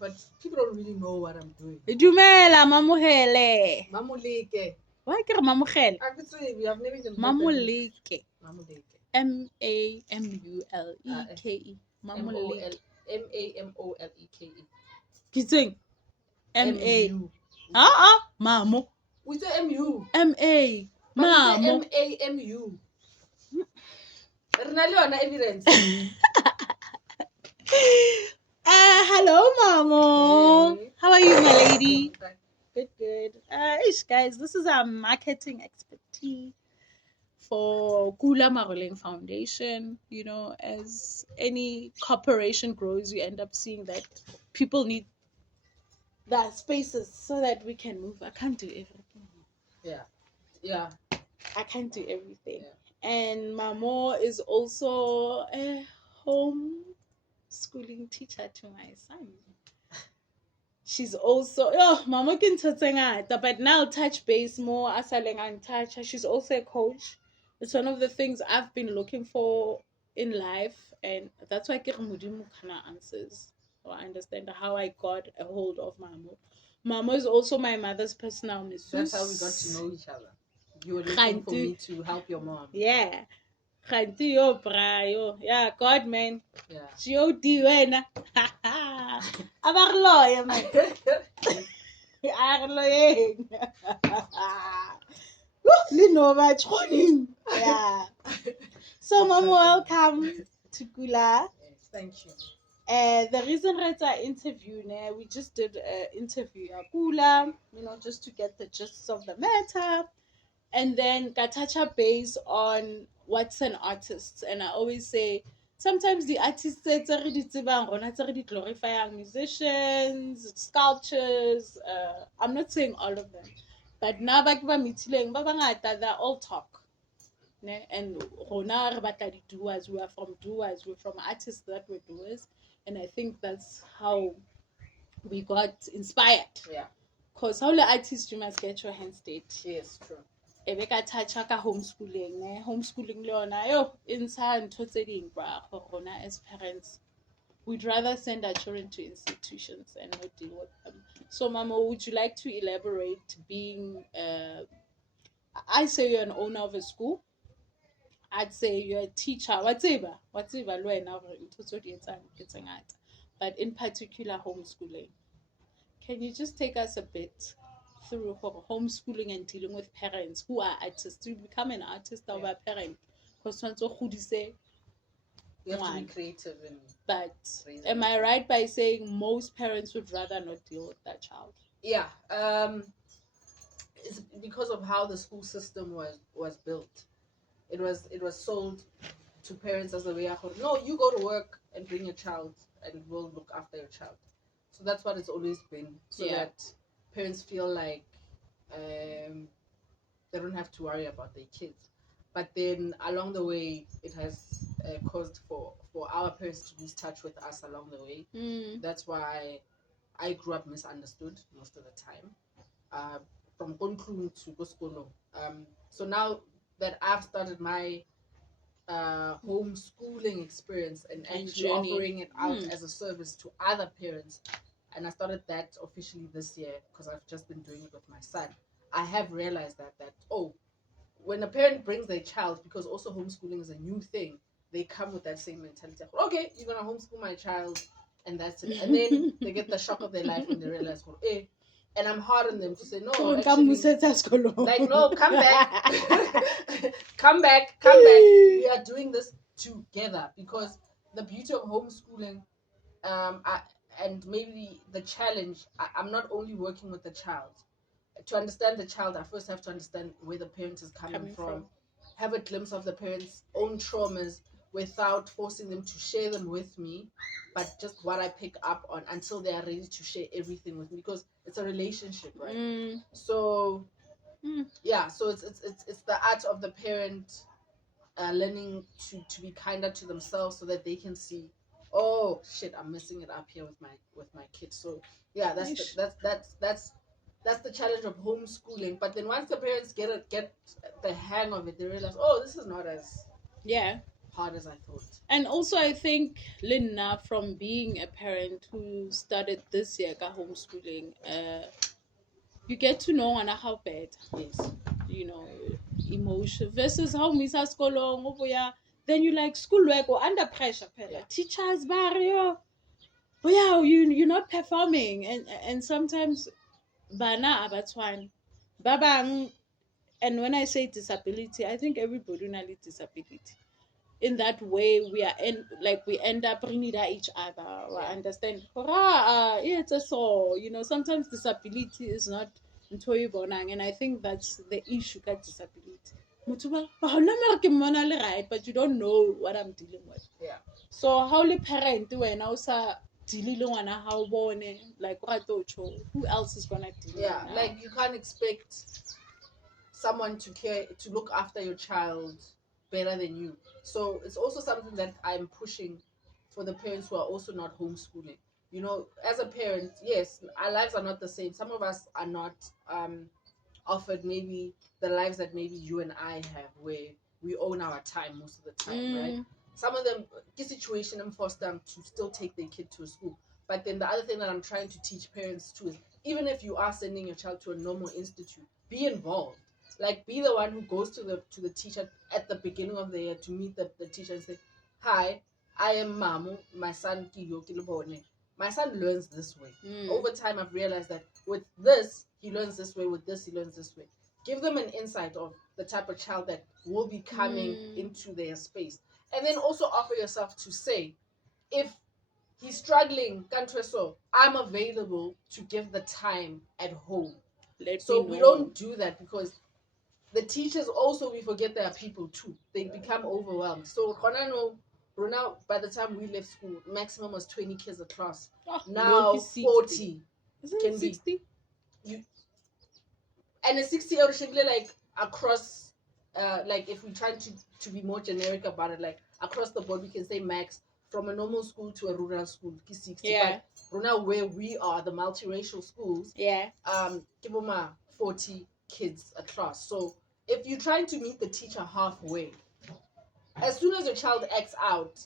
but people don't really know what I'm doing. Dumela Mamogele. Mamoleke. Why ke re Mamogele? We have never even Mamoleke. Mamoleke. Mamuleke. Mamoleke. Mamoleke. Kitseng. MA. Mamo. We say MU. MA. Mamo. MAMU. Evidence. Hello, Mamo. Hey. How are you, my lady? Good. Guys, this is our marketing expertise for Kula Marolen Foundation. You know, as any corporation grows, you end up seeing that people need that spaces so that we can move. I can't do everything. Yeah. I can't do everything. Yeah. And Mamo is also a homeschooling teacher to my son. She's also Mama can but now touch base more and touch. She's also a coach. It's one of the things I've been looking for in life, and that's why Mudimu kind of answers. So I understand how I got a hold of Mamo. Mamo is also my mother's personal masseuse. That's how we got to know each other. You were looking for me to help your mom. Yeah. Yeah, God, man. Yeah. G.O.D. wena. Abarloye, man. Abarloye. Linova Choning. Yeah. So, Mama, welcome to Kula. Yes, thank you. The reason I interview, we just did an interview at Kula, just to get the gist of the matter. And then got touch up base on what's an artist. And I always say, sometimes the artists say glorifying musicians, sculptures. I'm not saying all of them, but now they're all talk. And doers, we are from doers, we're from artists that were doers. And I think that's how we got inspired. Yeah. Because how the artists, you must get your hands dirty. Yes, true. Ebeka toucha ka homeschooling homeschooling le yona yo insa ntho tse ding bra rona as parents we'd rather send our children to institutions and not deal with them. So Mama, would you like to elaborate being I say you're an owner of a school, I'd say you're a teacher, whatever but in particular homeschooling. Can you just take us a bit through homeschooling and dealing with parents who are artists? To become an artist or a parent, because you have to be creative. But am I right by saying most parents would rather not deal with that child? Yeah. It's because of how the school system was built. It was sold to parents as a way of, no, you go to work and bring your child and we'll look after your child. So that's what it's always been, so that parents feel like they don't have to worry about their kids. But then along the way, it has caused for our parents to lose touch with us along the way. That's why I grew up misunderstood most of the time, from Konklung to Goskolo. So now that I've started my homeschooling experience and actually offering it out as a service to other parents, and I started that officially this year because I've just been doing it with my son, I have realized that when a parent brings their child, because also homeschooling is a new thing, they come with that same mentality of, okay, you're gonna homeschool my child and that's it. And then they get the shock of their life when they realize, and I'm hard on them to say, no, actually, like, no, come back. come back. We are doing this together, because the beauty of homeschooling, and maybe the challenge, I'm not only working with the child. To understand the child, I first have to understand where the parent is coming from, have a glimpse of the parent's own traumas without forcing them to share them with me, but just what I pick up on until they are ready to share everything with me, because it's a relationship, right? So so it's the art of the parent learning to be kinder to themselves, so that they can see, oh shit, I'm messing it up here with my kids. So yeah, that's the challenge of homeschooling. But then once the parents get the hang of it, they realize, oh, this is not as hard as I thought. And also, I think, Linna, from being a parent who started this year homeschooling, you get to know how bad. Yes. You know, emotion versus how Misa Skolong, then you like schoolwork or under pressure. Yeah. Teachers, barrio. But yeah, you're not performing, and sometimes bana abatwan babang. And when I say disability, I think everybody knows disability. In that way, we end up bringing each other. Yeah. Understand? It's a so sometimes disability is not ntoy bonang, and I think that's the issue with disability. Right, but you don't know what I'm dealing with. Yeah. So how the parent when also dealing on how born like who else is gonna deal? Yeah, like you can't expect someone to look after your child better than you. So it's also something that I'm pushing for the parents who are also not homeschooling. You know, as a parent, yes, our lives are not the same. Some of us are not offered maybe the lives that maybe you and I have, where we own our time most of the time, right? Some of them, this situation and force them to still take their kid to a school. But then the other thing that I'm trying to teach parents too is, even if you are sending your child to a normal institute, be involved. Like, be the one who goes to the teacher at the beginning of the year to meet the teacher and say, "Hi, I am Mamu. My son Kiyo Kilibone. My son learns this way." Over time, I've realized that with this, he learns this way. With this, he learns this way. Give them an insight of the type of child that will be coming into their space. And then also offer yourself to say, if he's struggling, so I'm available to give the time at home. So we don't do that because the teachers also, we forget they are people too. They become overwhelmed. So Rona, by the time we left school, maximum was 20 kids a class. Now 40 can 60? Be and a 60 should be like across like if we try to be more generic about it, like across the board we can say max from a normal school to a rural school 60. Yeah. But Rona, where we are, the multiracial schools, 40 kids a class. So if you're trying to meet the teacher halfway, as soon as your child acts out,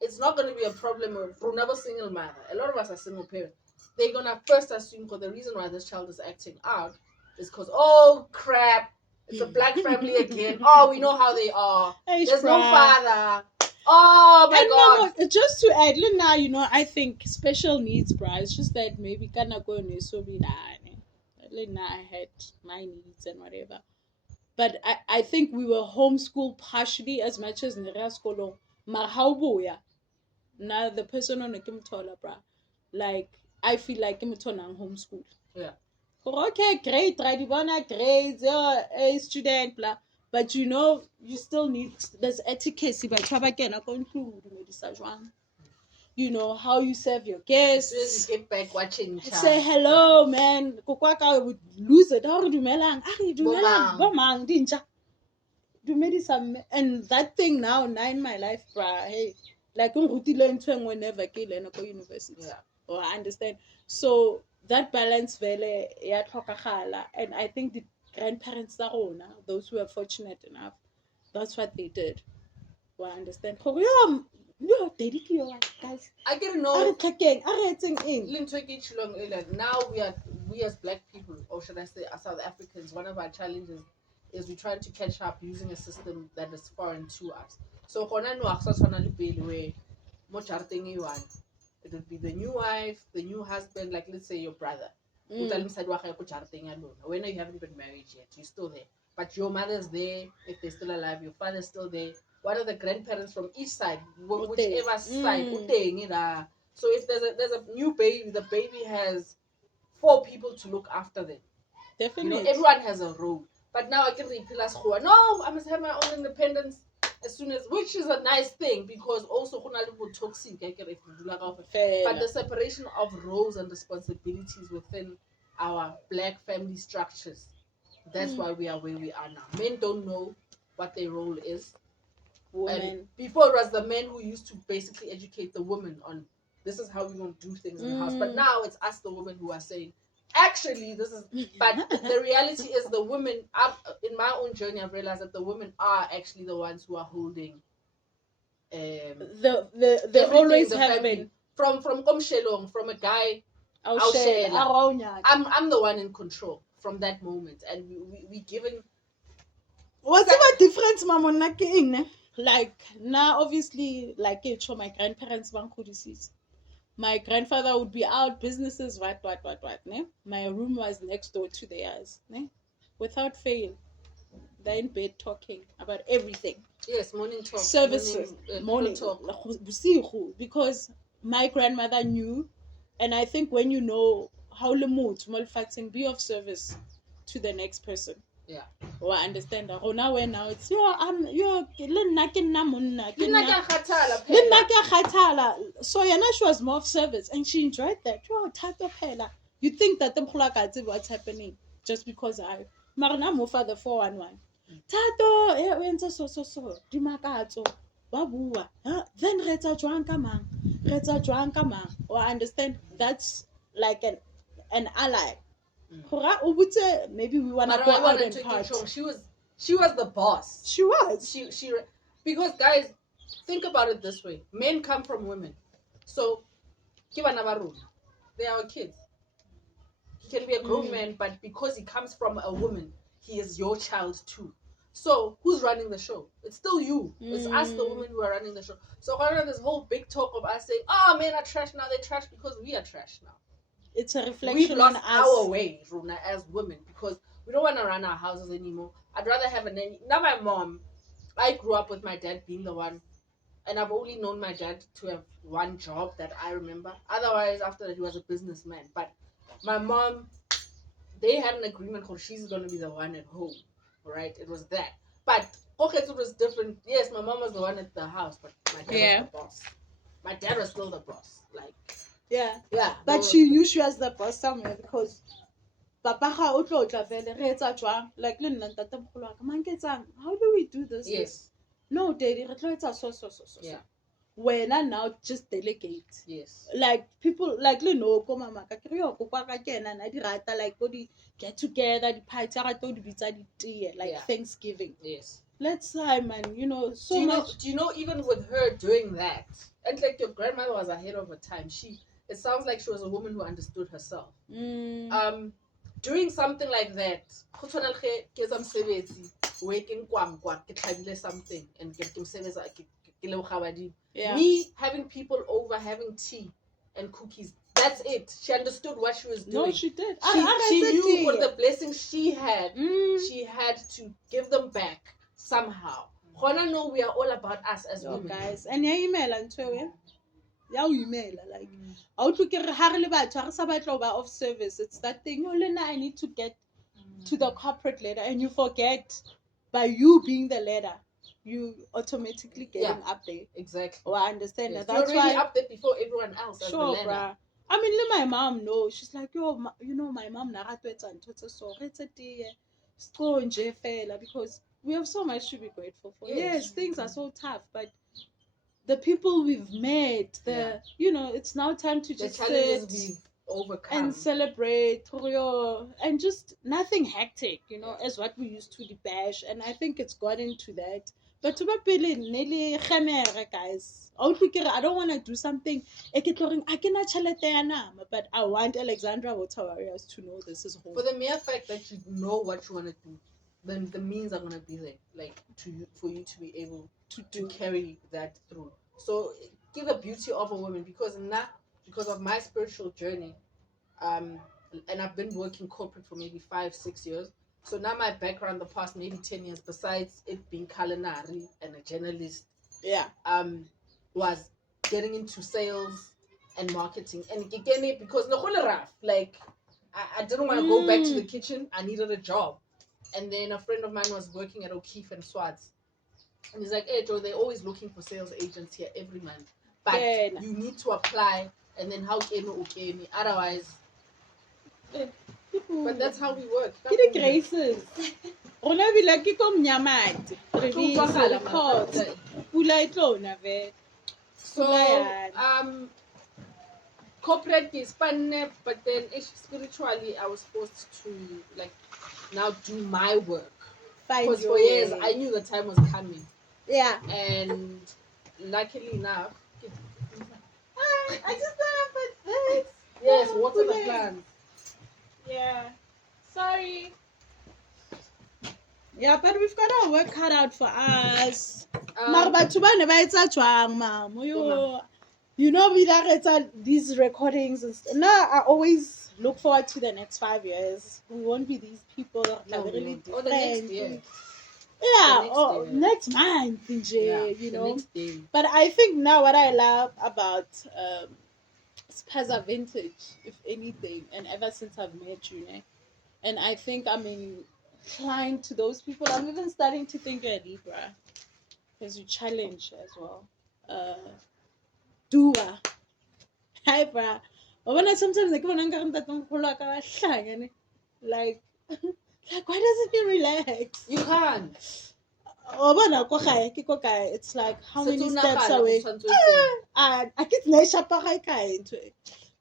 it's not going to be a problem for another single mother. A lot of us are single parents. They're going to first assume, because the reason why this child is acting out is because, oh crap, it's a black family again. Oh, we know how they are. There's no father. Oh my God. No, just to add, now, I think special needs, bro. It's just that maybe kana go ne so be I had my needs and whatever. But I think we were homeschooled partially as much as Nerea Skolo. Marhauboya. Now the person on the Kimtola, bra. Like, I feel like Kimtona homeschooled. Yeah. Okay, great, right? Grades, a student, blah. But you still need, there's etiquette. But you know how you serve your guests. As soon as you get back watching, say hello, man. Kukwaka would lose it. How do melang? Bomang, dinja. Do medicine, and that thing now in my life, bruh. Hey, like whenever I go university. Yeah. Oh, I understand. So that balance vele ya tlhokagala, and I think the grandparents those who are fortunate enough, that's what they did. Well, I understand. Guys. I get to know. In. Now we as black people, or should I say as South Africans, one of our challenges is we're trying to catch up using a system that is foreign to us. So where it would be the new wife, the new husband, like let's say your brother. When you haven't been married yet, you're still there. But your mother's there, if they're still alive, your father's still there. What are the grandparents from each side, whichever side? So if there's a new baby, the baby has 4 people to look after them. Definitely. Everyone has a role. But now I can repeat no, I must have my own independence as soon as, which is a nice thing because also toxic. But the separation of roles and responsibilities within our black family structures, that's why we are where we are now. Men don't know what their role is. And before it was the men who used to basically educate the women on this is how we're going to do things in the house. But now it's us, the women, who are saying, actually, this is. But the reality is, the women. In my own journey, I've realized that the women are actually the ones who are holding the always the have family. been From Komshelong, from a guy. I'm the one in control from that moment, and we given. What's the difference, Mama? Like now, obviously, like my grandparents my grandfather would be out, businesses, what, ne? My room was next door to theirs, ne? Without fail. They're in bed talking about everything. Yes, morning talk. Services, morning talk. Because my grandmother knew, and I think when you know how to be of service to the next person. Yeah. Oh, I understand that. Oh, now it's so she was more of service and she enjoyed that. You think that what's happening just because I Marina for the 411. Tato, so, Dimakatso, Babua, then Reta Joanka, or I understand that's like an ally. Maybe we want to go out and part. She was the boss. She was. She because guys, think about it this way: men come from women, so they are our kids. He can be a grown man, but because he comes from a woman, he is your child too. So who's running the show? It's still you. It's us, the women, who are running the show. So this whole big talk of us saying, "Oh, men are trash now. They're trash because we are trash now." It's a reflection. We've lost our way, Runa, as women, because we don't want to run our houses anymore. I'd rather have a nanny. Now my mom, I grew up with my dad being the one, and I've only known my dad to have one job that I remember. Otherwise, after that, he was a businessman. But my mom, they had an agreement where she's going to be the one at home, right? It was that. But it was different. Yes, my mom was the one at the house, but my dad was the boss. My dad was still the boss. Like, yeah. But she knew she was the boss somewhere because Papa like how do we do this? Yes. No, daddy, so. Yeah. When I now just delegate. Yes. Like people like like get together, the party like Thanksgiving. Yes. Let's say, man, so much. Do you know even with her doing that, and like your grandmother was ahead of her time, it sounds like she was a woman who understood herself. Doing something like that, something and me having people over, having tea and cookies, that's it. She understood what she was doing. No, she did. She knew what the blessings she had. She had to give them back somehow. No, we are all about us as women. Guys, and email like out to of service. It's that thing. I need to get to the corporate ladder, and you forget by you being the ladder, you automatically getting up there. Exactly. Oh, I understand that. That's why up there before everyone else. Sure, bruh. I mean, let my mom know. She's like, my mom because we have so much to be grateful for. Yes, things are so tough, but the people we've met, it's now time to just sit overcome and celebrate, and just nothing hectic, as what we used to the bash, and I think it's gotten to that. But to be guys, I don't want to do something. But I want Alexandra Water Warriors to know this is home. For the mere fact that you know what you want to do, then the means are gonna be there, like for you to be able to carry that through. So give the beauty of a woman, because of my spiritual journey, and I've been working corporate for maybe 5-6 years. So now my background, the past maybe 10 years, besides it being culinary and a journalist, was getting into sales and marketing. And again, because like I didn't want to go back to the kitchen. I needed a job. And then a friend of mine was working at O'Keefe and Swartz. And he's like, "Hey, Joe, they're always looking for sales agents here every month. But you need to apply, and then how can you otherwise." But that's how we work. Get the graces. So, corporate is fun, but then spiritually, I was forced to now do my work. Because for years I knew the time was coming. Yeah. And luckily enough, I just thought about this. yes, water the plants. Yeah. Sorry. Yeah, but we've got our work cut out for us. You know, we these recordings and stuff. Now I always look forward to the next 5 years. We won't be these people that No, are we really won't. different. Or the next year. Yeah, next or year. next month, Yeah, you the know. next day. But I think now what I love about Spaza Vintage, if anything, and ever since I've met you, and I think I'm inclined to those people. I'm even starting to think you're a Libra because you challenge as well. Doer. Hi, bra. But when I sometimes like when I'm like like why doesn't he relax? You can't. It's like how many steps away? I get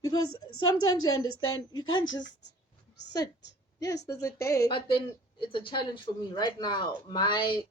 because sometimes you understand you can't just sit. Yes, there's a day. But then it's a challenge for me right now. My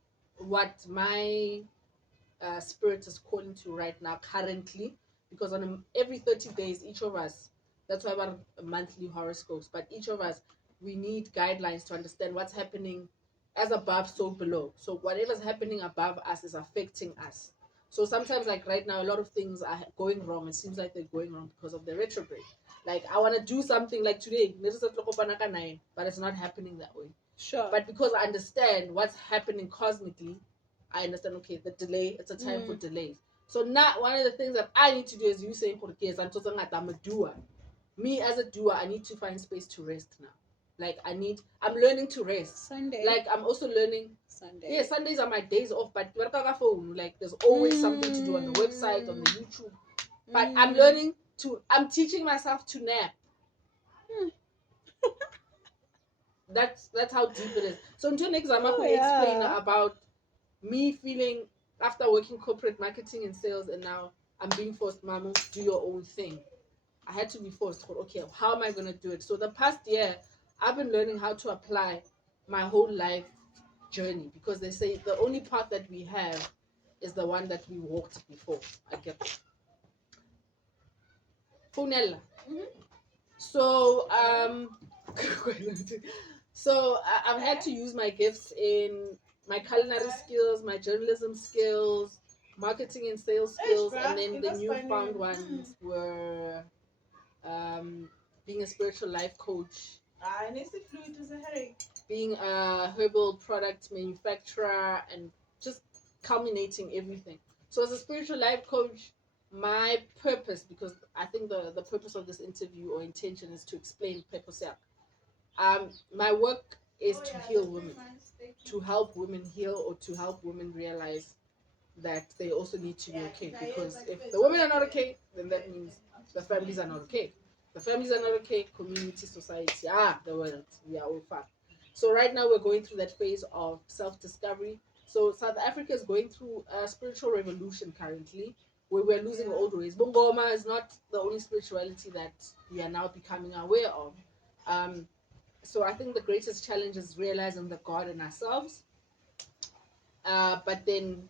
spirit is calling to right now currently, because on every 30 days each of us, that's why about monthly horoscopes, but each of us, we need guidelines to understand what's happening as above so below. So whatever's happening above us is affecting us. So sometimes, like right now, a lot of things are going wrong. It seems like they're going wrong because of the retrograde. Like I want to do something like today, but it's not happening that way. Sure. But because I understand what's happening cosmically, I understand, okay, the delay, it's a time for delays. So now one of the things that I need to do, is you saying, I'm a doer. Me as a doer, I need to find space to rest now. Like I'm learning to rest. Sunday. Like I'm also learning Sunday. Yeah, Sundays are my days off, but like there's always something to do on the website, on the YouTube. But I'm teaching myself to nap. That's how deep it is. So until next time, I'm going to explain about me feeling after working corporate marketing and sales, and now I'm being forced, Mamu, do your own thing. I had to be forced. Okay, how am I going to do it? So the past year, I've been learning how to apply my whole life journey, because they say the only path that we have is the one that we walked before. I get that. Funella. So so I've had to use my gifts in my culinary skills, my journalism skills, marketing and sales skills, and then the newfound ones were being a spiritual life coach, being a herbal product manufacturer, and just culminating everything. So as a spiritual life coach, my purpose, because I think the purpose of this interview or intention is to explain purpose. My work is to heal women, to help women heal, or to help women realize that they also need to be okay. Because if the women are not okay, then that means the families are not okay. The families are not okay, community, society, the world, we are all fucked. So right now we're going through that phase of self-discovery. So South Africa is going through a spiritual revolution currently, where we're losing old ways. Bongoma is not the only spirituality that we are now becoming aware of. So I think the greatest challenge is realizing the God in ourselves. But then,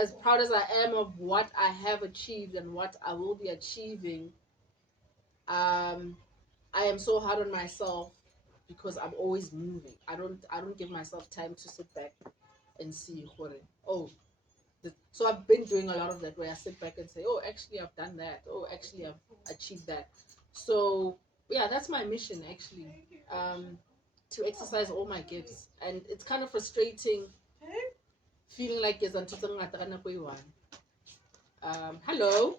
as proud as I am of what I have achieved and what I will be achieving, I am so hard on myself because I'm always moving. I don't give myself time to sit back and see so I've been doing a lot of that, where I sit back and say, oh, actually I've done that. Oh, actually I've achieved that. So yeah, that's my mission actually, to exercise all my gifts. And it's kind of frustrating feeling like there's hello.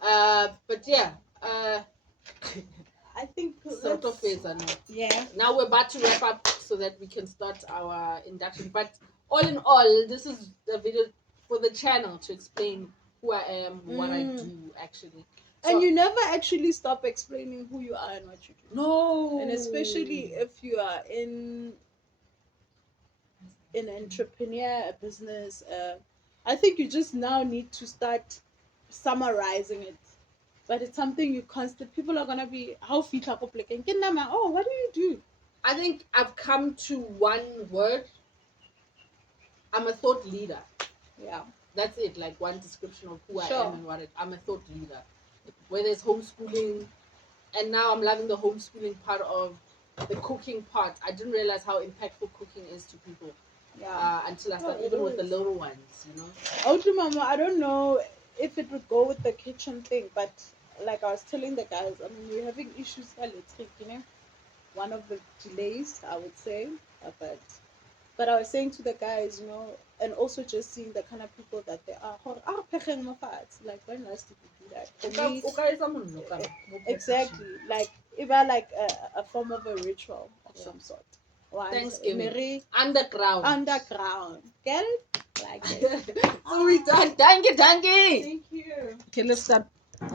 But yeah, I think sort of phase. Yeah. Now we're about to wrap up so that we can start our induction. But all in all, this is a video for the channel to explain who I am, what I do actually. So, and you never actually stop explaining who you are and what you do. No. And especially if you are in an entrepreneur, a business, I think you just now need to start summarizing it. But it's something you constant. People are gonna be how feet are complicated. Oh, what do you do? I think I've come to one word. I'm a thought leader. Yeah. That's it, like one description of who Sure. I am and what I'm a thought leader. Where there's homeschooling, and now I'm loving the homeschooling part of the cooking part. I didn't realize how impactful cooking is to people until I started, even with the little ones, you know. Also, Mama, I don't know if it would go with the kitchen thing, but like I was telling the guys, I mean, we're having issues electric, you know. One of the delays, I would say, but I was saying to the guys, you know, and also just seeing the kind of people that they are. Like, when last did we do that? For me, exactly. Like, even like a form of a ritual of some sort. Thanksgiving. Underground. Get it? Like it. So we done. Thank you. Thank you. Okay, let's start